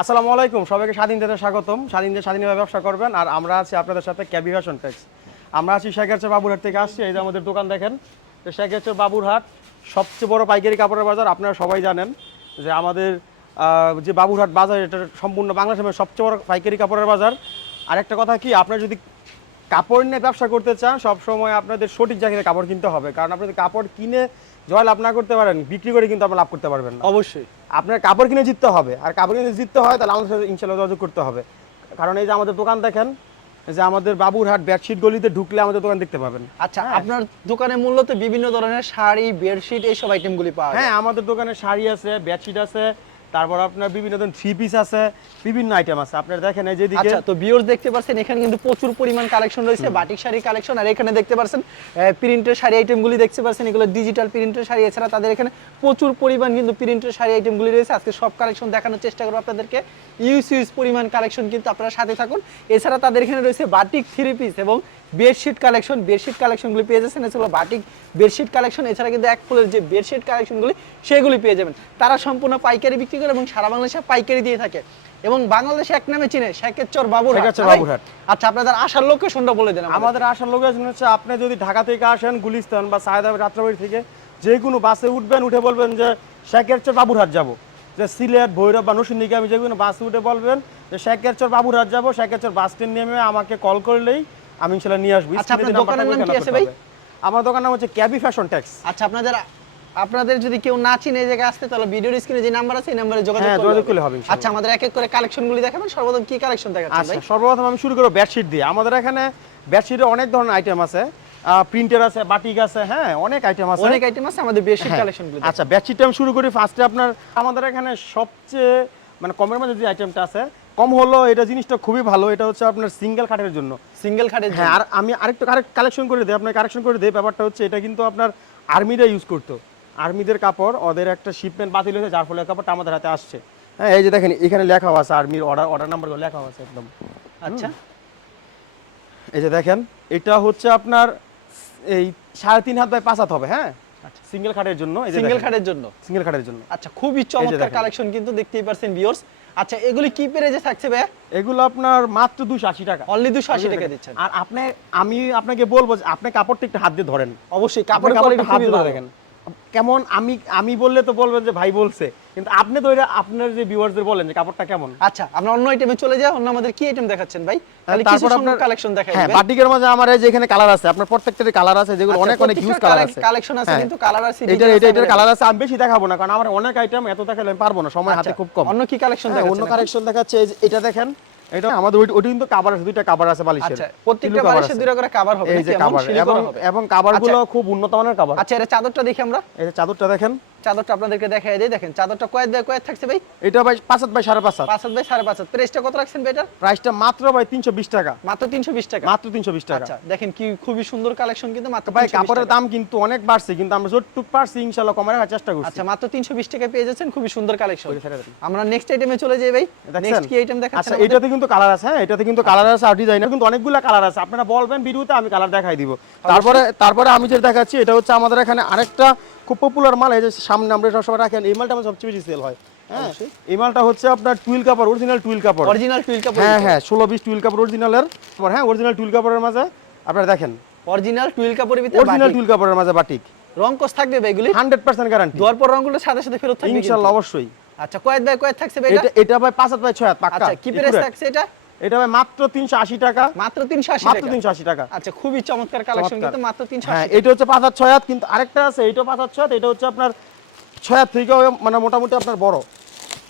আসসালামু আলাইকুম, সবাইকে স্বাধীন দেশে স্বাগতম। স্বাধীন দেশে স্বাধীনভাবে ব্যবসা করবেন। আর আমরা আছি আপনাদের সাথে ক্যাবি ফ্যাশন টেক্স আমরা আছি শেখারচর বাবুরহাট থেকে আসছি। এই যে আমাদের দোকান দেখেন তো শেখারচর বাবুরহাট সবচেয়ে বড় পাইকারি কাপড়ের বাজার, আপনারা সবাই জানেন যে আমাদের যে বাবুরহাট বাজার, এটা সম্পূর্ণ বাংলাদেশের সবচেয়ে বড় পাইকারি কাপড়ের বাজার। আর একটা কথা কি, আপনার যদি কাপড় নিয়ে ব্যবসা করতে চান সব সময় আপনাদের সঠিক জায়গায় কাপড় কিনতে হবে। কারণ আপনি যদি কাপড় কিনে জয় লাভ না করতে পারেন বিক্রি করে কিন্তু আপনি লাভ করতে পারবেন না। অবশ্যই। আপনার কাপড় কিনে জিততে হবে আর কাপড় কিনে জিততে হয় তাহলে আমাদের সাথে ইনশাল্লাহ যোগাযোগ করতে হবে। কারণ এই যে আমাদের দোকান দেখেন যে আমাদের বাবুরহাট বেডশিট গলিতে ঢুকলে আমাদের দোকান দেখতে পাবেন। আচ্ছা হ্যাঁ। আপনার দোকানে মূলত বিভিন্ন ধরনের শাড়ি বেডশিট এইসব আইটেমগুলি পাওয়া যায়। হ্যাঁ আমাদের দোকানে শাড়ি আছে বেডশিট আছে তারপর আপনার বিভিন্ন ধরনের থ্রি পিস আছে বিভিন্ন আইটেম আছে। আপনার দেখেন এই যেদিকে আচ্ছা তো ভিউয়ার্স দেখতে পাচ্ছেন এখানে কিন্তু প্রচুর পরিমাণ কালেকশন রয়েছে। বাটিক শাড়ি কালেকশন আর এখানে দেখতে পাচ্ছেন প্রিন্টের শাড়ি আইটেমগুলি দেখতে পাচ্ছেন। এগুলো ডিজিটাল প্রিন্টের শাড়ি এছাড়া তাদের এখানে প্রচুর পরিমাণ কিন্তু প্রিন্টের শাড়ি আইটেমগুলি রয়েছে। আজকে সব কালেকশন দেখানোর চেষ্টা করব আপনাদেরকে। ইউজ ইউজ পরিমাণ কালেকশন কিন্তু আপনারা সাথে থাকুন। এছাড়া তাদের এখানে রয়েছে বাটিক থ্রি পিস এবং বেডশিট কালেকশন বেডশিট কালেকশনগুলি পেয়ে যাচ্ছেন। এছাড়া বাটিক বেডশিট কালেকশন এছাড়া কিন্তু এক ফুলের যে বেডশিট কালেকশনগুলি সেগুলি পেয়ে যাবেন। তারা সম্পূর্ণ পাইকারি বিক্রি করে এবং সারা বাংলাদেশে পাইকারি দিয়ে থাকে। এবং বাংলাদেশে এক নামে চিনে শেখেরচর বাবুরহাট। আচ্ছা আপনাদের আসার লোকেশনটা বলে দেন আমাদের। আমাদের আসার লোকেশন হচ্ছে আপনি যদি ঢাকা থেকে আসেন গুলিস্তান বা সায়দাবাদ রাত্রাবাড়ি থেকে যে কোনো বাসে উঠবেন উঠে বলবেন যে শেখেরচর বাবুরহাট যাব। যে সিলেট ভৈরব বা নসিন্দিকে আমি যে কোনো বাসে উঠে বলবেন যে শেখেরচর বাবুরহাট যাব শেখেরচর বাস স্ট্যান্ড নেমে আমাকে কল করলেই আমি ইনশাল্লাহ নিয়ে আসব। আচ্ছা, আপনার দোকানের নাম কি আছে ভাই? আমার দোকানের নাম হচ্ছে ক্যাবি ফ্যাশন ট্যাক্স আচ্ছা আপনাদের আপনাদের যদি কেউ না চিনে এই জায়গায় আসতে তাহলে ভিডিওর স্ক্রিনে যে নাম্বার আছে এই নাম্বারে যোগাযোগ হ্যাঁ, করলে যোগাযোগ করলে হবে, আচ্ছা আমাদের এক এক করে কালেকশনগুলি দেখাবেন সর্বপ্রথম কি কালেকশন দেখাচ্ছেন আচ্ছা সর্বপ্রথম আমি শুরু করব বেডশিট দিয়ে। আমাদের এখানে বেডশিটের অনেক ধরনের আইটেম আছে। প্রিন্টার আছে বাটিক আছে হ্যাঁ অনেক আইটেম আছে। অনেক আইটেম আছে আমাদের বেডশিট হ্যাঁ। কালেকশনগুলি আচ্ছা বেডশিটটা আমি শুরু করি ফার্স্টে আপনার আমাদের এখানে সবচেয়ে মানে কমের মধ্যে যে আইটেমটা আছে কম হলো এটা জিনিসটা খুবই ভালো এটা হচ্ছে আপনার সিঙ্গেল খাটের জন্য। সিঙ্গেল খাটের হ্যাঁ আর আমি আরেকটু আরেক কালেকশন করে দিই আপনার কালেকশন করে দিই ব্যাপারটা হচ্ছে এটা কিন্তু আপনার আর্মিরা ইউজ করতো। আর্মিদের কাপড় ওদের একটা শিপমেন্ট বাতিল হয়েছে যার ফলে কাপড়টা আমাদের হাতে আসছে। হ্যাঁ এই যে দেখেন এখানে লেখা আছে আর্মির অর্ডার অর্ডার নাম্বার লেখা আছে একদম। আচ্ছা। এই যে দেখেন এটা হচ্ছে আপনার এই সাড়ে তিন হাত বাই পাঁচ হাত হবে হ্যাঁ? সিঙ্গেল খাটের জন্য সিঙ্গেল খাটের জন্য? সিঙ্গেল খাটের জন্য। আচ্ছা খুবই চমৎকার। কালেকশন কিন্তু দেখতেই পারছেন ভিউয়ার্স আচ্ছা এগুলি কি প্রাইসে থাকছে ভাই এগুলো আপনার মাত্র দুশো আশি টাকা। অনলি দুশো আশি টাকা দিচ্ছেন। আর আপনি আমি আপনাকে বলব যে আপনি কাপড়টা একটু হাত দিয়ে ধরেন। অবশ্যই কাপড় কোয়ালিটি হাত দিয়ে দেখেন কেমন? আমি আমি বললে তো বলবেন যে ভাই বলছে। কিন্তু আপনি তো এটা আপনার যে ভিউয়ারদের বলেন যে কাপড়টা কেমন? আচ্ছা আমরা অন্য আইটেমে চলে যাই অন্য আমাদের কি আইটেম দেখাচ্ছেন ভাই? তাহলে কিছু সুন্দর আপনার কালেকশন দেখাই হ্যাঁ। বাটিকের মাঝে আমার এই যে এখানে কালার আছে আপনার প্রত্যেকটারই কালার আছে যেগুলো আচ্ছা, অনেক অনেক ইউজ কালার আছে। কালেকশন আছে হ্যাঁ। কিন্তু কালার আছে এটা এটা এটার কালার আছে আমি বেশি দেখাবো না কারণ আমার অনেক আইটেম এত দেখালে আমি পারব না সময় হাতে খুব কম। অন্য কি কালেকশন হ্যাঁ, অন্য কালেকশন দেখাচ্ছে এই যে এটা দেখেন এটা আমাদের ওইটা কিন্তু কাভার আছে দুইটা কাভার আছে বালিশের আচ্ছা প্রত্যেকটা বালিশে। দুইটা করে কভার হবে এই নাকি? যে এমন কাভার এবং? এবং কাভারগুলো খুব উন্নত মানের কাভার আচ্ছা এটা চাদরটা দেখি আমরা এই চাদরটা দেখেন চাদরটা আপনাদেরকে দেখাই দিই। দেখেন চাদরটা কয়েক দেয় কয়েক থাকছে ভাই? এটা ভাই পাঁচ হাত বাই সাড়ে পাঁচ হাত। পাঁচ হাত বাই সাড়ে পাঁচ হাত। প্রাইসটা কত রাখছেন ভাই এটার প্রাইসটা মাত্র ভাই তিনশো বিশ টাকা। মাত্র তিনশো বিশ টাকা? মাত্র তিনশো বিশ টাকা। আচ্ছা দেখেন কি খুবই সুন্দর কালেকশন কিন্তু মাত্র ভাই কাপড়ের দাম কিন্তু অনেক বাড়ছে কিন্তু আমরা যতটুক পারছি ইনশাল্লাহ কমায় রাখার চেষ্টা করছি। আচ্ছা মাত্র তিনশো বিশ টাকা পেয়ে যাচ্ছেন খুবই সুন্দর কালেকশন। আমরা নেক্সট আইটেমে চলে যাই ভাই। নেক্সট কি আইটেম দেখাচ্ছেন আচ্ছা এটাতে কিন্তু কালার আছে হ্যাঁ? এটাতে কিন্তু কালার আছে আর ডিজাইনের কিন্তু অনেকগুলো কালার আছে। আপনারা বলবেন ভিডিওতে আমি কালার দেখাই দিব। তারপরে তারপরে আমি যেটা দেখাচ্ছি এটা হচ্ছে আমাদের এখানে আরেকটা খুব পপুলার মাল এই যে সামনে আমরা সবসময় রাখেন এই মালটা আমার সবচেয়ে বেশি সেল হয়। হ্যাঁ? এই মালটা হচ্ছে আপনার টুইল কাপড় অরিজিনাল টুইল কাপড়। অরিজিনাল টুইল কাপড় হ্যাঁ হ্যাঁ ষোলো বিশ টুইল কাপড় অরিজিনালের হ্যাঁ অরিজিনাল টুইল কাপড়ের মাঝে আপনারা দেখেন। অরিজিনাল টুইল কাপড়ের ভিতরে অরিজিনাল টুইল কাপড়ের মাঝে বাটিক রং কোস থাকবে ভাই এগুলি? হান্ড্রেড পার্সেন্ট গ্যারান্টি দোয়ার পর রংগুলো সাথে সাথে ফেরত থাকবে ইনশাল্লাহ অবশ্যই। আচ্ছা থাকছে ভাই এটা? এটা এটা ভাই পাঁচ হাত ভাই ছয় হাত পাক্কা। আচ্ছা কি প্রাইস থাকছে এটা? এটা ভাই মাত্র টাকা। মাত্র মাত্র টাকা? আচ্ছা খুবই চমৎকার কালেকশন কিন্তু মাত্র হ্যাঁ এটা হচ্ছে হাত হাত কিন্তু আরেকটা আছে হাত হাত এটা হচ্ছে আপনার ছয় হাত থেকেও মানে মোটামুটি আপনার বড়।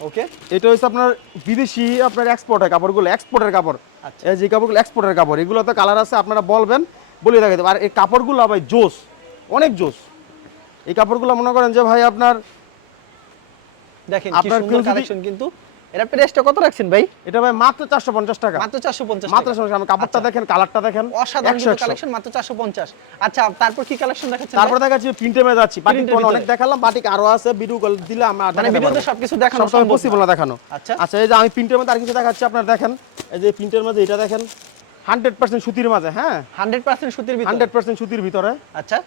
ওকে এটা হচ্ছে আপনার বিদেশি আপনার এক্সপোর্টের কাপড়গুলো এক্সপোর্টের কাপড়। আচ্ছা। এই যে কাপড়গুলো এক্সপোর্টের কাপড় এগুলো তো কালার আছে আপনারা বলবেন বলে দেখা দেবো আর এই কাপড়গুলো ভাই জোস অনেক জোস। এই কাপড়গুলো মনে করেন যে ভাই আপনার দেখেন কি আপনার সুন্দর কালেকশন কিন্তু এটা প্রাইসটা কত রাখছেন ভাই? এটা ভাই মাত্র চারশো পঞ্চাশ টাকা। মাত্র চারশো পঞ্চাশ মাত্র চারশো আমি কাপড়টা দেখেন কালারটা দেখেন। অসাধারণ কালেকশন মাত্র চারশো পঞ্চাশ। আচ্ছা তারপর কি কালেকশন দেখাচ্ছেন তারপরে দেখাচ্ছি প্রিন্টে মে যাচ্ছি। বাটিক এর অনেক দেখালাম বাটিক আরও আছে ভিডিও কল দিলে আমরা মানে ভিডিওতে সবকিছু দেখানো সম্ভব পসিবল না। দেখানো। আচ্ছা। আচ্ছা এই যে আমি প্রিন্টের মধ্যে আর কিছু দেখাচ্ছি আপনারা দেখেন। এই যে প্রিন্টের মধ্যে এটা দেখেন হান্ড্রেড পার্সেন্ট সুতির মাঝে হ্যাঁ? হান্ড্রেড পার্সেন্ট সুতির ভিতরে। হান্ড্রেড পার্সেন্ট সুতির ভিতরে। আচ্ছা।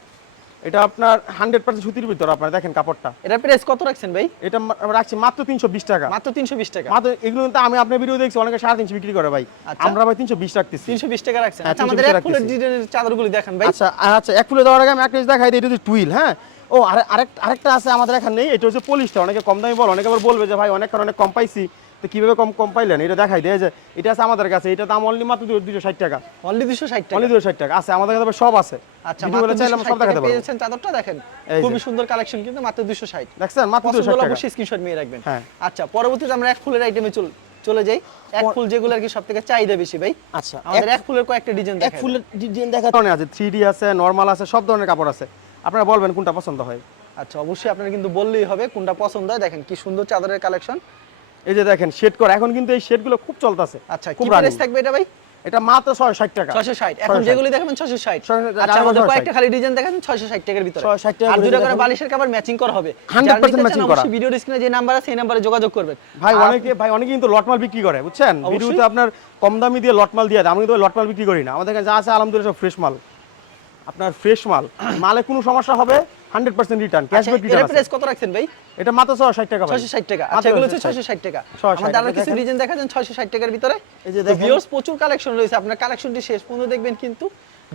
এটা আপনার হান্ড্রেড পার্সেন্ট সুতির ভিতর আপনার দেখেন কাপড়টা। এটা প্রাইস কত রাখছেন ভাই? এটা রাখছি মাত্র তিনশো বিশ টাকা। মাত্র তিনশো বিশ টাকা। মাত্র এগুলো কিন্তু আমি আপনার ভিডিও দেখছি অনেকে সাড়ে তিনশো বিক্রি করে ভাই। আচ্ছা। আমরা ভাই তিনশো বিশ রাখতেছি। তিনশো বিশ টাকা রাখছেন। হ্যাঁ, আচ্ছা আমাদের এক ফুলের ডিজাইনের চাদরগুলি দেখান ভাই। আচ্ছা আচ্ছা এক ফুলে দেওয়ার আগে আমি একটা দেখাই দিই এটা হচ্ছে টুইল হ্যাঁ? ও আরে আরেক আরেকটা আছে আমাদের এখানে নেই এটা হচ্ছে পলিশটা অনেকে কম দামি বল অনেকে আবার বলবে যে ভাই অনেক অনেক কম পাইছি। তো কীভাবে কম কম পাইলেন? এটা দেখাই দেয় যে এটা আছে আমাদের কাছে এটা দাম অনলি মাত্র দুশো ষাট টাকা। অনলি দুশো ষাট টাকা? অনলি দুশো ষাট টাকা। আছে আমাদের কাছে সব আছে। আচ্ছা ভিডিও মাত্রগুলো চাইলে 260 আমরা সব দেখাতে পারব। পেয়েছেন চাদরটা? দেখেন খুবই সুন্দর কালেকশন কিন্তু মাত্র দুশো ষাট। দেখছেন মাত্র দুশো টাকা। অবশ্যই স্ক্রিনশট নিয়ে রাখবেন। হ্যাঁ। আচ্ছা পরবর্তীতে আমরা এক ফুলের আইটেমে চল চলে যাই। এক ফুল যেগুলো আর কি সব থেকে চাহিদা বেশি ভাই। আচ্ছা আমাদের এক ফুলের কয়েকটা ডিজাইন এক ফুলের ডিজাইন দেখা আছে থ্রি ডি আছে নর্মাল আছে সব ধরনের কাপড় আছে। আপনারা বলবেন কোনটা পছন্দ হয়। আচ্ছা অবশ্যই আপনারা কিন্তু বললেই হবে কোনটা পছন্দ হয়। দেখেন কি সুন্দর চাদরের কালেকশন এই যে দেখেন শেড করা এখন কিন্তু এই শেডগুলো খুব চলতেছে। আচ্ছা কি প্রাইস থাকবে এটা ভাই? এটা মাত্র ছয় ষাট টাকা। ছয়শো ষাট। এখন 660 যেগুলি দেখাবেন 660 আচ্ছা আমাদের 660 কয়েকটা খালি ডিজাইন দেখাবেন ছয়শো ষাট টাকার ভিতরে। 660 টাকা আর দুটো করে বালিশের কাবার ম্যাচিং করা হবে। 100% matching করা। অবশ্যই ভিডিও স্ক্রিনে যে নাম্বার আছে সেই নাম্বারে যোগাযোগ করবেন। ভাই অনেকে ভাই অনেকে কিন্তু লটমাল বিক্রি করে বুঝছেন? ভিডিওতে আপনার কম দামি দিয়ে লটমাল দিয়ে দেয়। আমি কিন্তু ওই লটমাল বিক্রি করি না। আমাদের কাছে যা আছে আলহামদুলিল্লাহ সব ফ্রেশ মাল। আপনার ফ্রেশ মাল। মালে কোনো সমস্যা হবে? হান্ড্রেড পার্সেন্ট রিটার্ন আচ্ছা, ক্যাশব্যাক রিটার্ন প্রাইস কত রাখছেন ভাই? এটা মাত্র ছয় ষাট টাকা ভাই। ছয়শো ষাট টাকা। আচ্ছা এগুলো হচ্ছে 660 টাকা। আমাদের আরও কিছু দেখেন। ডিজাইন দেখা যান ছয়শো ষাট টাকার ভিতরে? এই যে দেখেন। viewers প্রচুর কালেকশন রয়েছে আপনার কালেকশনটি শেষ পর্যন্ত দেখবেন কিন্তু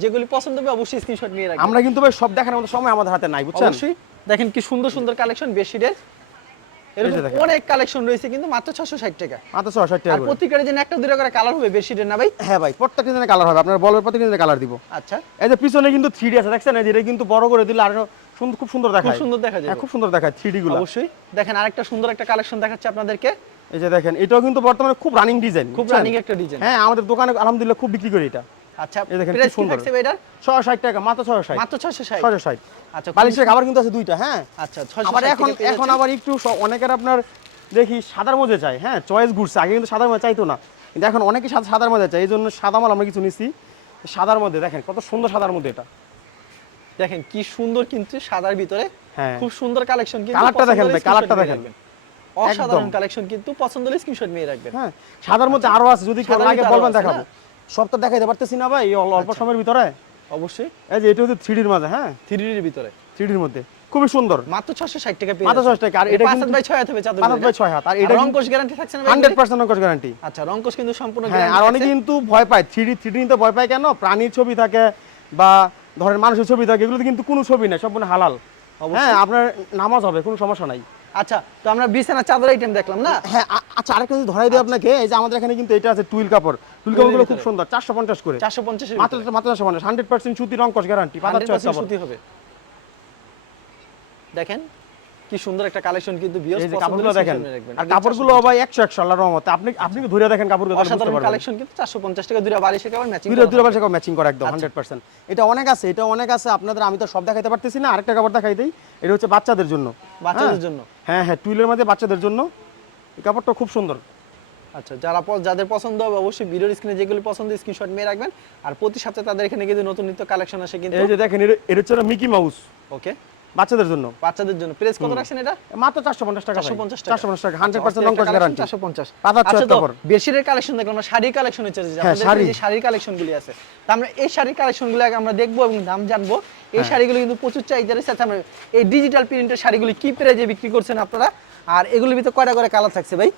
যেগুলি পছন্দ হবে অবশ্যই স্ক্রিনশট নিয়ে রাখবেন। আমরা কিন্তু ভাই সব দেখানোর মতো সময় আমাদের হাতে নাই বুঝছেন? অবশ্যই। দেখেন কি সুন্দর সুন্দর কালেকশন এরকম অনেক কালেকশন রয়েছে কিন্তু মাত্র ছশো ষাট টাকা। মাত্র ছয় ষাট টাকা আর। প্রত্যেকটা একটা দুটো করে কালার হবে বেশিরের না ভাই? হ্যাঁ ভাই প্রত্যেকটা দিনে কালার হবে। আপনার বলের প্রত্যেকটা দিনে কালার দিব। আচ্ছা। এই যে পিছনে কিন্তু থ্রি আছে দেখছেন? এই যে এটা কিন্তু বড় করে দিলে আরও সুন্দর খুব সুন্দর খুব দেখায় সুন্দর দেখা হ্যাঁ যাবে খুব সুন্দর দেখায় থ্রি গুলো অবশ্যই। দেখেন আরেকটা সুন্দর একটা কালেকশন দেখাচ্ছে আপনাদেরকে। এই যে দেখেন এটাও কিন্তু বর্তমানে খুব রানিং ডিজাইন খুব রানিং একটা ডিজাইন হ্যাঁ আমাদের দোকানে আলহামদুলিল্লাহ খুব বিক্রি করি এটা। আচ্ছা এই দেখেন কি সুন্দর। টাকা মাত্র মাত্র আচ্ছা বালিশের খাবার কিন্তু আছে দুইটা হ্যাঁ? আচ্ছা আবার এখন এখন আবার একটু অনেকের আপনার দেখি সাদার মধ্যে চাই হ্যাঁ? চয়েস ঘুরছে। আগে কিন্তু সাদার মধ্যে চাইতো না। কিন্তু এখন অনেকে সাদা সাদার মধ্যে চাই এই জন্য সাদা মাল আমরা কিছু নিছি। সাদার মধ্যে দেখেন কত সুন্দর সাদার মধ্যে এটা। দেখেন কি সুন্দর কিন্তু সাদার ভিতরে হ্যাঁ। খুব সুন্দর কালেকশন কিন্তু কালারটা দেখেন ভাই, কালারটা দেখেন। অসাধারণ কালেকশন কিন্তু পছন্দ হলে স্ক্রিনশট নিয়ে রাখবেন। হ্যাঁ সাদার মধ্যে আরও আছে যদি কেউ লাগে বলবেন দেখাবো। সব তো দেখাইতে পারতেছি না ভাই অল্প সময়ের ভিতরে। অবশ্যই। এই যে এটা হচ্ছে থ্রিডির মাঝে হ্যাঁ? থ্রিডির ভিতরে। থ্রিডির মধ্যে। খুবই সুন্দর। মাত্র ছশো ষাট টাকা পেয়ে মাত্র যাচ্ছেন। 660 টাকা, আর এটা কিন্তু- হাত বাই ছয় হাত হবে চাদর পাঁচ হাত বাই ছয় হাত, আর এটা রং কিন্তু- কোষ গ্যারান্টি থাকছে না ভাই? হান্ড্রেড এগুলি? পার্সেন্ট অঙ্কশ গ্যারান্টি আচ্ছা রং কোষ কিন্তু সম্পূর্ণ হ্যাঁ আর। অনেকে কিন্তু ভয় পায় থ্রি থ্রি নিতে ভয় পায় কেন? প্রাণীর ছবি থাকে বা ধরেন মানুষের ছবি থাকে এগুলোতে কিন্তু কোনো ছবি নেই সম্পূর্ণ হালাল। হ্যাঁ আপনার নামাজ হবে কোনো সমস্যা নাই। আচ্ছা তো আমরা বিছানা চাদর আইটেম দেখলাম না? হ্যাঁ আচ্ছা আরেকটা যদি ধরাই দিই আপনাকে এই যে আমাদের এখানে কিন্তু এটা আছে টুইল কাপড়। টুইল কাপড়গুলো খুব সুন্দর চারশো পঞ্চাশ করে। চারশো পঞ্চাশের মাত্র মাত্র চারশো পঞ্চাশ হান্ড্রেড পার্সেন্ট রং কস গ্যারান্টি পাতার ছয় কাপড় সুতি হবে। দেখেন কি সুন্দর একটা কালেকশন কিন্তু পছন্দ কাপড়গুলো দেখেন। আর কাপড়গুলো ভাই একশো একশো আল্লাহর রহমতে। আপনি আপনি কি ধরে দেখেন কাপড়গুলো অসাধারণ কালেকশন কিন্তু চারশো পঞ্চাশ টাকা দুইটা বালিশের কাপড় ম্যাচিং দুটো দুটো পাশে ম্যাচিং করা একদম আচ্ছা। হান্ড্রেড পার্সেন্ট এটা অনেক আছে এটা অনেক আছে আপনাদের আমি তো সব দেখাইতে পারতেছি না আরেকটা কাপড় দেখাই দিই। এটা হচ্ছে বাচ্চাদের জন্য। বাচ্চাদের হ্যাঁ। জন্য? হ্যাঁ হ্যাঁ টুইলের মধ্যে বাচ্চাদের জন্য। এই কাপড়টা খুব সুন্দর। আচ্ছা যারা যাদের পছন্দ হবে অবশ্যই ভিডিওর স্ক্রিনে যেগুলো পছন্দ স্ক্রিনশট নিয়ে রাখবেন। আর প্রতি সপ্তাহে তাদের এখানে কিন্তু নতুন নিত্য কালেকশন আসে কিন্তু। এই যে দেখেন এটা হচ্ছে মিকি মাউস ওকে বাচ্চাদের জন্য। বাচ্চাদের জন্য। প্রেস কত রাখছেন এটা? মাত্র চারশো পঞ্চাশ টাকা চারশো পঞ্চাশ টাকা। চারশো পঞ্চাশ টাকা হান্ড্রেড আচ্ছা, পার্সেন্ট অস্থির একটা গ্যারান্টি 450 পাতার আচ্ছা ছয় তো কাপড়। বেশিরের কালেকশন দেখলাম আমরা শাড়ির কালেকশন হচ্ছে যে হ্যাঁ, শাড়ি। যে শাড়ির কালেকশন গুলি আছে তা আমরা এই শাড়ির কালেকশনগুলো আমরা দেখব এবং দাম জানব। হ্যাঁ। এই শাড়িগুলো কিন্তু প্রচুর চাহিদা রয়েছে আচ্ছা আমরা এই ডিজিটাল প্রিন্টের শাড়িগুলি কি প্রাইজে বিক্রি করছেন আপনারা? আর এগুলোর ভিতরে কয়টা করে কালার থাকছে ভাই?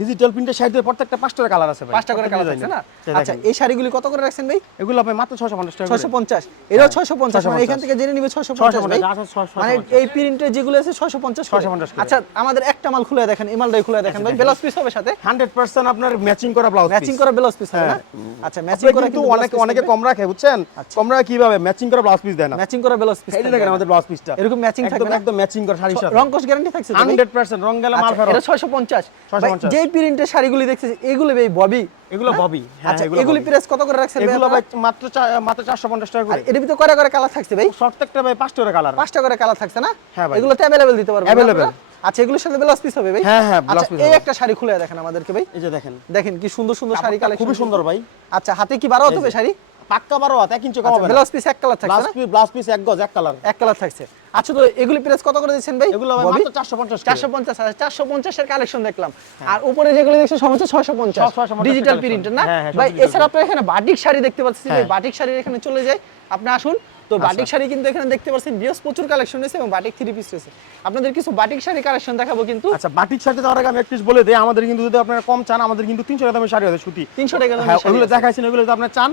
ডিজিটাল প্রিন্টের সাইডে প্রত্যেকটা পাঁচটা কালার আছে ভাই পাঁচটা করে কালার থাকছে না? আচ্ছা এই শাড়িগুলি কত করে রাখছেন ভাই? এগুলো আপনি মাত্র ছশো পঞ্চাশ টাকা করে। ছয়শো পঞ্চাশ। এটাও ছয়শো পঞ্চাশ। 650 এখান থেকে জেনে নিবে ছয়শো 650 পঞ্চাশ ভাই। আচ্ছা, মানে এই প্রিন্টের যেগুলো আছে ছয়শো পঞ্চাশ 650 করে। আচ্ছা আমাদের একটা মাল খুলে দেখেন এই মালটাই খুলে দেখেন ভাই। ব্লাউজ পিস হবে সাথে? হান্ড্রেড পার্সেন্ট আপনার ম্যাচিং করা ব্লাউজ ম্যাচিং করা ব্লাউজ পিস হবে না? আচ্ছা ম্যাচিং ম্যাচিং করা কিন্তু অনেকে অনেকে কম রাখে বুঝছেন? আচ্ছা। কম রাখে কীভাবে? ম্যাচিং করা ব্লাউজ পিস দেয় না। ম্যাচিং করা ব্লাউজ পিস এই দেখেন আমাদের ব্লাউজ পিসটা এরকম একদম থাকবে একদম ম্যাচিং করা শাড়ির সাথে। রং কোশ গ্যারান্টি থাকছে তো ভাই? হান্ড্রেড পার্সেন্ট রং গেলে মাল আচ্ছা, ফেরত। এটা 650 ভাই, 650 যেই প্রিন্টের শাড়িগুলি দেখতেছি এগুলো ভাই ববি। এগুলো ববি হ্যাঁ আচ্ছা এগুলি কত করে রাখছেন এগুলো ভাই মাত্র মাত্র চারশো পঞ্চাশ টাকা করে। এর ভিতরে কয়টা করে কালার থাকছে ভাই? প্রত্যেকটা ভাই পাঁচটা করে কালার পাঁচটা করে কালার থাকছে না? হ্যাঁ ভাই। এগুলো তো অ্যাভেলেবেল দিতে পারবেন। আপনারা? আচ্ছা এগুলোর সাথে ব্লাউজ পিস হবে ভাই? হ্যাঁ, হ্যাঁ, আচ্ছা এই একটা শাড়ি খুলে দেখেন আমাদেরকে ভাই। এই যে দেখেন। দেখেন কি সুন্দর সুন্দর শাড়ি কালেকশন খুবই সুন্দর ভাই। আচ্ছা হাতে কি বারো হবে শাড়ি? পাক্কা বারো হাত এক ইঞ্চি আচ্ছা কমাবে ব্লাউজ পিস এক কালার থাকছে ব্লাউজ না? পিস ব্লাউজ পিস এক গজ এক কালার এক কালার থাকছে। আচ্ছা তো এগুলি কত করে দিচ্ছেন ভাই? এগুলো মাত্র চারশো পঞ্চাশ চারশো পঞ্চাশ চারশো পঞ্চাশের কালেকশন দেখলাম। আর উপরে যেগুলো দেখছি সমস্ত ছয়শো পঞ্চাশ। সব 650 ডিজিটাল। প্রিন্টের না? হ্যাঁ, হ্যাঁ, ভাই এছাড়া আপনার এখানে বাটিক শাড়ি দেখতে পাচ্ছি ভাই হ্যাঁ। বাটিক শাড়ির এখানে চলে যায়। আপনি আসুন তো বাটিক শাড়ি কিন্তু এখানে দেখতে পাচ্ছেন বিয়স প্রচুর কালেকশন রয়েছে এবং বাটিক থ্রি পিস রয়েছে। আপনাদের কিছু বাটিক শাড়ি কালেকশন দেখাবো কিন্তু। আচ্ছা বাটিক শাড়ি দেওয়ার আগে আমি একটু বলে দিই আমাদের কিন্তু যদি আপনারা কম চান আমাদের কিন্তু তিনশো টাকা দামের শাড়ি আছে সুতি। 300 টাকা দামের হ্যাঁ, শাড়ি ওগুলো দেখাইছেন ওগুলো যদি আপনার চান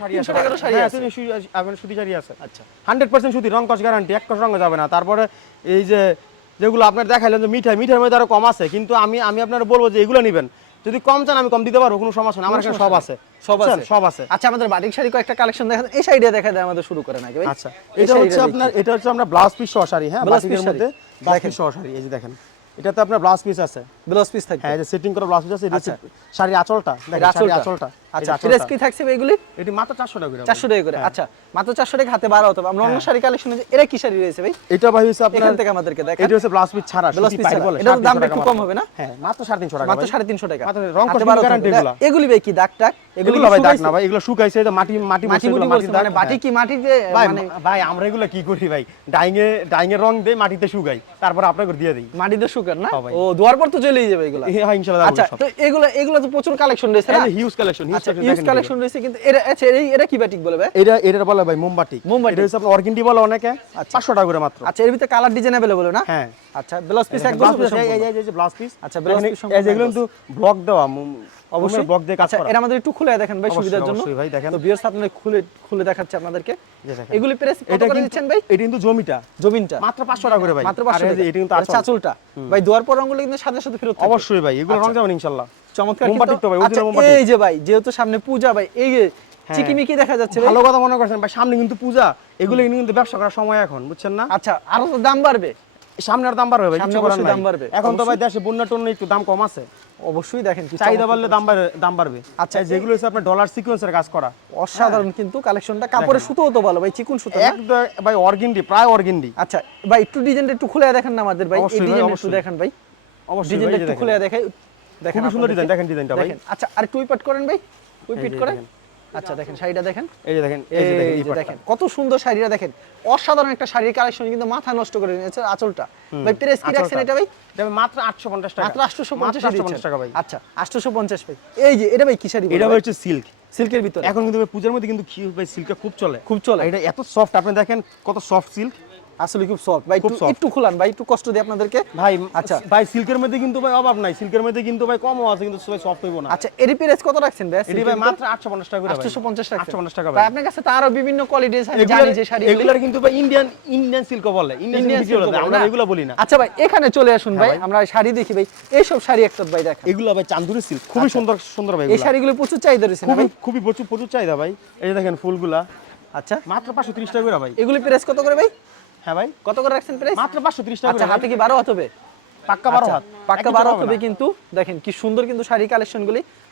শাড়ি 300 টাকারও শাড়ি হ্যাঁ, আছে। আচ্ছা। তারপরে এই যে যেগুলো আপনার দেখাইলেন যে মিঠাই মধ্যে আরও কম আছে। কিন্তু আমি আমি আপনার বলব যে এগুলো নেবেন। যদি কম চান আমি কম দিতে পারব কোনো সমস্যা না আমার এখানে সব আছে। সব আছে। সব আছে। আচ্ছা আমাদের বাটিক শাড়ি কয়েকটা কালেকশন দেখা এই শাড়িটা দেখা দেয় আমাদের শুরু করে নাকি ভাই। আচ্ছা। এটা হচ্ছে আপনার এটা হচ্ছে ব্লাউজ পিস সহ শাড়ি হ্যাঁ? Blouse বাটিকের piece শাড়ি। মধ্যে ব্লাউজ পিস সহ শাড়ি এই যে দেখেন। এটাতে আপনার ব্লাউজ পিস আছে। ব্লাউজ পিস থাকবে? হ্যাঁ যে সেটিং করা ব্লাউজ পিস আছে এটা শাড়ির আঁচলটা। দেখেন শাড়ির আঁচলটা। আচ্ছা প্রাইস কি থাকছে এগুলি? এটি মাত্র 400 টাকা করে। চারশো টাকা করে। আচ্ছা মাত্র চারশো টাকা হাতে বাড়া হতো আমরা অন্য শাড়ি কালেকশন এরা কি শাড়ি রয়েছে ভাই? এটা ভাই হচ্ছে আপনার এখান থেকে আমাদেরকে দেখান। এটা হচ্ছে ব্লাউজ পিস ছাড়া ব্লাউজ পিস বলে, 350 দামটা টাকা একটু কম হবে না? হ্যাঁ মাত্র 350 টাকা মাত্র ভাই। সাড়ে তিনশো টাকা। মাত্র রং guarantee এগুলা। এগুলি ভাই কি দাগ টাক এগুলো ভাই দাগ না ভাই এগুলো শুকাইছে এটা মাটি মাটি মাটি মুটি মানে হ্যাঁ। কি মাটিতে মানে ভাই আমরা এগুলো কি করি ভাই? ডাইং এ ডাইং রং দেই মাটিতে শুকাই। তারপর আপনাকে দিয়ে দিই। মাটিতে শুকার না? হ্যাঁ ও ধোয়ার পর তো চলেই যাবে এগুলো হ্যাঁ ইনশাআল্লাহ আচ্ছা তো এগুলো এগুলো তো প্রচুর কালেকশন রয়েছে না হিউজ কালেকশন হিউজ আচ্ছা ইউজ কালেকশন রয়েছে কিন্তু এরা আচ্ছা এই- এরা কি বাটিক বলে ভাই এটা এটা বলে ভাই মোমবাতি মোমবাতি। এটা হচ্ছে আপনার অর্গেন্ডি বলে অনেকে 500 টাকা করে মাত্র আচ্ছা এর ভিতরে কালার ডিজাইন अवेलेबल না হ্যাঁ আচ্ছা ব্লাউজ পিস এক ব্লাউজ বছর পিস এই এই এই যে ব্লাউজ পিস আচ্ছা, blouse piece এই যে এগুলো কিন্তু ব্লক দেওয়া অবশ্যই। ব্লক দিয়ে কাজ আচ্ছা করা। এর আমাদের একটু খুলে দেখেন ভাই সুবিধার জন্য। অবশ্যই ভাই, দেখেন। তো ভিউয়ার্স আপনাদের খুলে খুলে দেখাচ্ছে আপনাদেরকে। এগুলি প্রেস কত করে দিচ্ছেন ভাই? এটা কিন্তু জমিটা। জমিনটা। মাত্র 500 টাকা করে ভাই। মাত্র 500 টাকা। এটা কিন্তু ভাই দুয়ার পর রঙগুলো কিন্তু সাথে সাথে ফেরত অবশ্যই ভাই এগুলো রং যাবেন ইনশাআল্লাহ চমৎকার ভাই, আচ্ছা। এই যে ভাই যেহেতু সামনে পূজা ভাই এই যে চিকিমিকি দেখা যাচ্ছে ভালো কথা মনে করছেন ভাই সামনে কিন্তু পূজা। এগুলো কিন্তু ব্যবসা করার সময় এখন বুঝছেন না? আচ্ছা আরও তো দাম বাড়বে। সামনে আর দাম বাড়বে ভাই কিছু করার দাম বাড়বে, এখন তো ভাই দেশে বন্যা টন্যা একটু দাম কম আছে। অবশ্যই দেখেন চাহিদা বাড়লে দাম বাড়বে দাম বাড়বে। আচ্ছা, যেগুলো হচ্ছে আপনার ডলার সিকোয়েন্সের কাজ করা। অসাধারণ কিন্তু কালেকশনটা কাপড়ের সুতোও তো ভালো ভাই চিকুন সুতো? একদম ভাই অর্গেন্ডি প্রায় অর্গেন্ডি। আচ্ছা ভাই একটু ডিজাইনটা একটু খুলে দেখেন না আমাদের ভাই। এই অবশ্যই ডিজাইনটা একটু। দেখেন ভাই। অবশ্যই ডিজাইনটা একটু দেখেন। খুলে দেখাই। দেখেন সুন্দর ডিজাইন দেখেন ডিজাইনটা ভাই। আচ্ছা আর টুই পাট করেন ভাই। টুই পিট করেন। আচ্ছা দেখেন শাড়িটা দেখেন। এই যে দেখেন এই যে দেখেন কত সুন্দর শাড়িটা দেখেন। অসাধারণ একটা শাড়ির কালেকশন কিন্তু মাথা নষ্ট করে নিয়েছে আঁচলটা। ভাই প্রেস কি রাখছেন এটা ভাই? মাত্র 850 টাকা। মাত্র 850 মাত্র 850 টাকা ভাই। আচ্ছা 850 ভাই। এই যে এটা ভাই কি শাড়ি এটা হচ্ছে সিল্ক। সিল্কের ভিতরে। এখন কিন্তু পূজার মধ্যে কিন্তু কি ভাই সিল্কটা খুব চলে। খুব চলে। এটা এত সফট আপনি দেখেন কত সফট সিল্ক আসলে খুব সফট ভাই একটু একটু খুলান ভাই একটু কষ্ট দিই আপনাদেরকে। ভাই আচ্ছা। আচ্ছা ভাই সিল্কের মধ্যে কিন্তু ভাই অভাব নাই। সিল্কের মধ্যে কিন্তু ভাই কমও আছে কিন্তু সবাই সফট হইব না। আচ্ছা এর প্রেস কত রাখছেন ভাই? এটি ভাই মাত্র 850 টাকা করে 850 টাকা 850 টাকা ভাই আপনার কাছে তো আরও বিভিন্ন আমি জানি যে শাড়ি এগুলার কিন্তু ভাই ইন্ডিয়ান ইন্ডিয়ান সিল্ক বলে। ইন্ডিয়ান সিল্ক সিল্ক আমরা এগুলো বলি না। আচ্ছা ভাই এখানে চলে আসুন ভাই ভাই। আমরা শাড়ি দেখি ভাই। এইসব শাড়ি একটা ভাই দেখা এগুলো ভাই চান্দুরি সিল্ক খুবই সুন্দর সুন্দর ভাই আচ্ছা। এই। শাড়িগুলো প্রচুর চাহিদা রয়েছে ভাই? খুবই প্রচুর প্রচুর চাহিদা ভাই। এই দেখেন ফুলগুলা। আচ্ছা। মাত্র 530 টাকা করে ভাই। এগুলি প্রেস কত করে ভাই? হ্যাঁ ভাই? কত করে রাখছেন প্রেস মাত্র 530 টাকা আচ্ছা হাতে কি বারো হাত হবে? পাক্কা 12 আচ্ছা, হাত। পাক্কা বারো হাত হবে কিন্তু দেখেন কি সুন্দর কিন্তু শাড়ি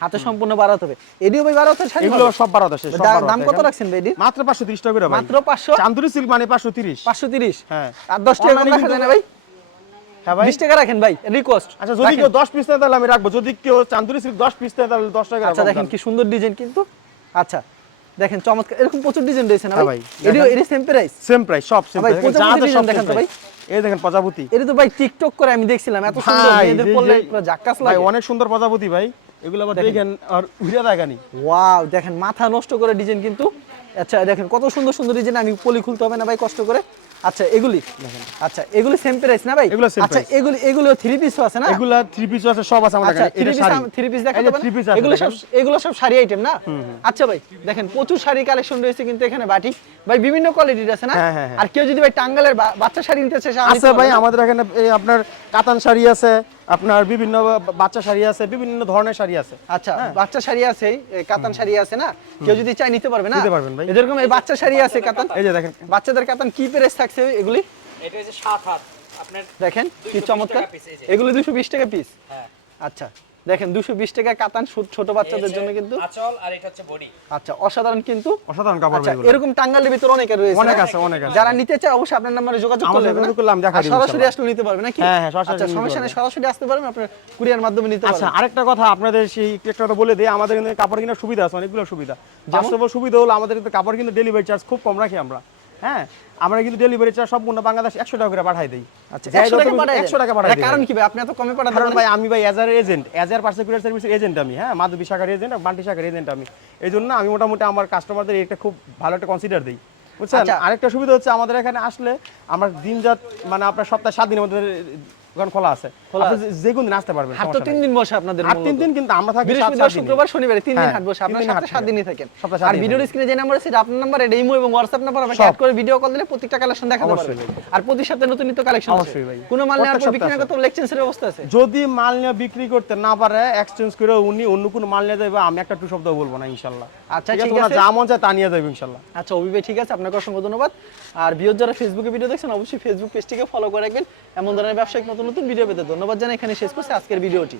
হাতে সম্পূর্ণ বারো হাত হবে। এডিও ভাই বারো হাতের শাড়ি এগুলো সব 12 আছে সব দা- 12 দাম কত রাখছেন ভাই এডির? মাত্র 530 টাকা করে ভাই। মাত্র পাঁচশো? চান্দুরি সিল্ক মানে 530 পাঁচশো তিরিশ? হ্যাঁ। আর দশ টাকা কম Online রাখা যায় না ভাই? হ্যাঁ ভাই। বিশ টাকা রাখেন ভাই রিকোয়েস্ট আচ্ছা যদি কেউ 10 পিস নেয় তাহলে আমি রাখব। যদি কেউ চান্দুরি সিল্ক 10 পিস নেয় তাহলে 10 টাকা আচ্ছা দেখেন কি সুন্দর ডিজাইন কিন্তু। আচ্ছা দেখেন চমৎকার। এরকম প্রচুর ডিজাইন রয়েছে না হ্যাঁ ভাই? এটা এটা সেম প্রাইস সেম প্রাইস সব সেম প্রাইস প্রাইস আছে সব দেখেন তো ভাই। এই দেখেন প্রজাপতি। এটা তো ভাই টিকটক করে আমি দেখছিলাম এত সুন্দর মেয়েদের যে- পরলে লাগে জাক্কাস ভাই অনেক সুন্দর প্রজাপতি ভাই। এগুলো আবার দেখেন। আর উড়ে দেখানি ওয়াও দেখেন মাথা নষ্ট করে ডিজাইন কিন্তু। আচ্ছা দেখেন কত সুন্দর সুন্দর ডিজাইন আমি পলি খুলতে হবে না ভাই কষ্ট করে। আচ্ছা এগুলি। আচ্ছা এগুলি সেম প্রাইস না ভাই? এগুলো আচ্ছা। এগুলি এগুলো থ্রি পিসও আছে না? এগুলা থ্রি পিসও আছে সব আছে আমাদের আচ্ছা কাছে থ্রি এটা পিস শাড়ি। থ্রি পিস দেখাতে পারেন? এগুলো সব এগুলো সব শাড়ি আইটেম না? আচ্ছা ভাই দেখেন প্রচুর শাড়ি কালেকশন রয়েছে কিন্তু এখানে বাটি। ভাই বিভিন্ন কোয়ালিটির আছে না? হ্যাঁ, হ্যাঁ, হ্যাঁ। আর কেউ যদি ভাই টাঙ্গালের বাচ্চা শাড়ি নিতে চায় আছে ভাই আমাদের এখানে আপনার কাতান শাড়ি আছে আপনার বিভিন্ন বাচ্চা শাড়ি আছে বিভিন্ন ধরনের শাড়ি আছে। আচ্ছা বাচ্চা শাড়ি আছে এই কাতান শাড়ি আছে না? কেউ যদি চাই নিতে পারবে না? নিতে পারবেন ভাই। এরকম এই বাচ্চা শাড়ি আছে কাতান? এই যে দেখেন। বাচ্চাদের কাতান কি প্রেস থাকছে এগুলি? এটা হচ্ছে সাত হাত। আপনার দেখেন কি চমৎকার। এগুলো দুশো বিশ টাকা পিস হ্যাঁ। আচ্ছা। দেখেন দুশো বিশ টাকা কাতান সু- ছোট বাচ্চাদের জন্য কিন্তু আচল আর এটা হচ্ছে বডি। আচ্ছা অসাধারণ কিন্তু অসাধারণ কাপড় আচ্ছা এরকম টাঙ্গালের ভিতর অনেকে রয়েছে। অনেক আছে অনেক আছে। যারা নিতে চায় অবশ্যই আপনার নাম্বারে যোগাযোগ করলে সাথে হবে না? যোগাযোগ করলে আমি দেখাই আর দিব সরাসরি আসলে নিতে পারবে নাকি? হ্যাঁ, হ্যাঁ, সরাসরি আচ্ছা সমস্যা নেই সরাসরি আসতে পারবেন আপনার কুরিয়ার মাধ্যমে নিতে আচ্ছা আরেকটা কথা আপনাদের সেই একটা কথা বলে দিই আমাদের কিন্তু কাপড় কেনার সুবিধা আছে অনেকগুলো সুবিধা। বাস্তব সুবিধা হলো আমাদের কিন্তু কাপড় কিন্তু ডেলিভারি চার্জ খুব কম রাখি আমরা। হ্যাঁ আমরা কিন্তু ডেলিভারি চার্জ সম্পূর্ণ বাংলাদেশ একশো টাকা করে পাঠাই দিই। আচ্ছা যাই 100 টাকা যত- পাঠায় 100 টাকা পাঠাই কারণ ভাই। কি ভাই? আপনি এত কমে পাঠাতে কারণ ভাই আমি ভাই এজার এজেন্ট এজার পার্সিকিউটার সার্ভিসের এজেন্ট আমি হ্যাঁ মাধবী শাখার এজেন্ট বান্টি শাখার এজেন্ট আমি। এই জন্য আমি মোটামুটি আমার কাস্টমারদের এটা খুব ভালো একটা কনসিডার দিই। বুঝছেন? আচ্ছা। আরেকটা সুবিধা হচ্ছে আমাদের এখানে আসলে আমার দিন যাত মানে আপনার সপ্তাহে সাত দিনের মধ্যে দোকান খোলা আছে। যে কোনো দিন আসতে পারবেন হাট তো তিন দিন বসে আপনাদের হাট তিন দিন কিন্তু আমরা থাকি বৃহস্পতিবার শুক্রবার শনিবারে তিন দিন হ্যাঁ, হাট বসে। আপনার হাট সাত দিনই থাকেন। আর ভিডিওর স্ক্রিনে যে নাম্বার আছে আপনার নাম্বার এটা ইমো এবং নাম্বার আমাকে সব। অ্যাড করে ভিডিও কল দিলে প্রত্যেকটা কালেকশন দেখাতে পারবেন। আর প্রতি সপ্তাহে নতুন নিত্য কালেকশন আছে। অবশ্যই ভাই। কোনো মাল নেওয়ার পর বিক্রি না সপ্তাহে করতে লেকচেন্সের ব্যবস্থা আছে। যদি মাল নিয়ে বিক্রি করতে না পারে এক্সচেঞ্জ করে উনি অন্য কোনো মাল নিয়ে যাবে আমি একটা টু শব্দ বলব না ইনশাল্লাহ। আচ্ছা, ঠিক আছে যা মন চায় তা নিয়ে যাবে ইনশাল্লাহ। আচ্ছা অভি ভাই ঠিক আছে আপনাকে অসংখ্য ধন্যবাদ। আর ভিউর যারা ফেসবুকে ভিডিও দেখছেন অবশ্যই ফেসবুক পেজটিকে ফলো করে রাখবেন। এমন ধরনের ব্যবসায়িক নতুন ভিডিও পেতে ধন্যবাদ জানাই। এখানে শেষ করছে আজকের ভিডিওটি।